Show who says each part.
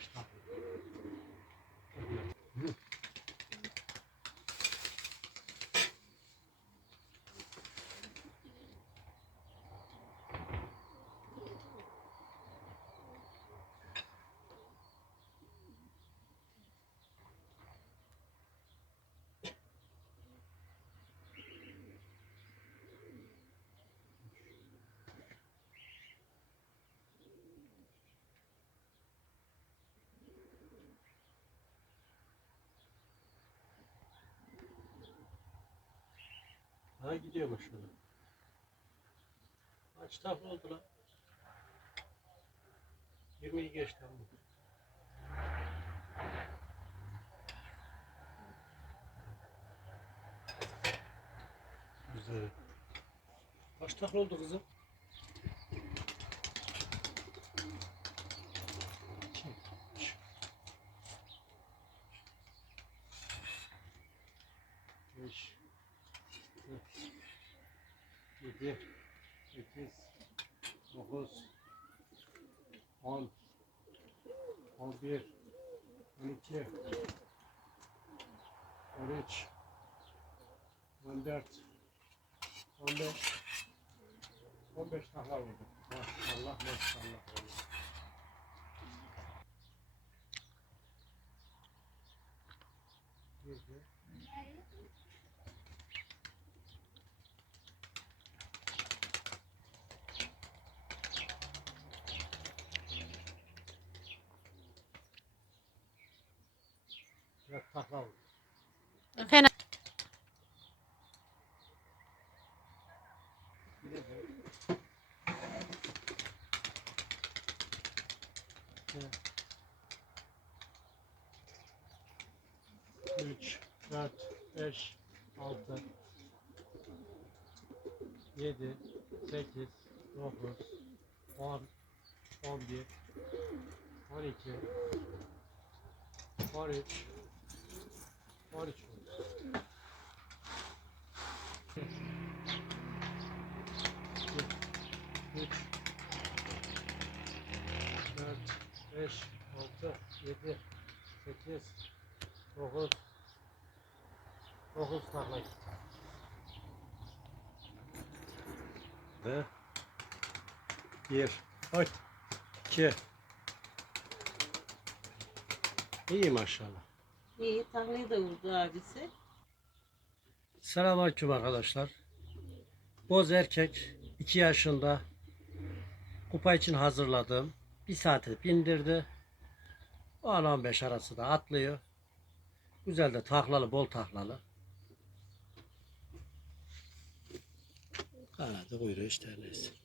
Speaker 1: Krishna Ha gidiyor maşallah. Kaç takla oldu lan? 20'yi geçti ama. Güzel. Kaç takla oldu kızım? Beş, 7, 8, 9, 10, 11, 12, 13, 14, 15, 15 tahla vurdum. Maşallah, maşallah. Yedi, Biraz takla vurdu.
Speaker 2: Fena.
Speaker 1: Üç, dört, beş, altı, yedi, sekiz, dokuz, on, on bir, on iki, on üç, on üç. Üç, dört, beş, altı, yedi, sekiz, dokuz, dokuz takla gitti. Ve bir, oy, iki. İyi maşallah.
Speaker 3: İyi taklayı da vurdu abisi.
Speaker 1: Selamünaleyküm arkadaşlar. Boz erkek 2 yaşında kupa için hazırladığım bir saate bindirdi. 10-15 arası da atlıyor. Güzel de taklalı, bol taklalı. Kanadı kuyruğu işte neyse.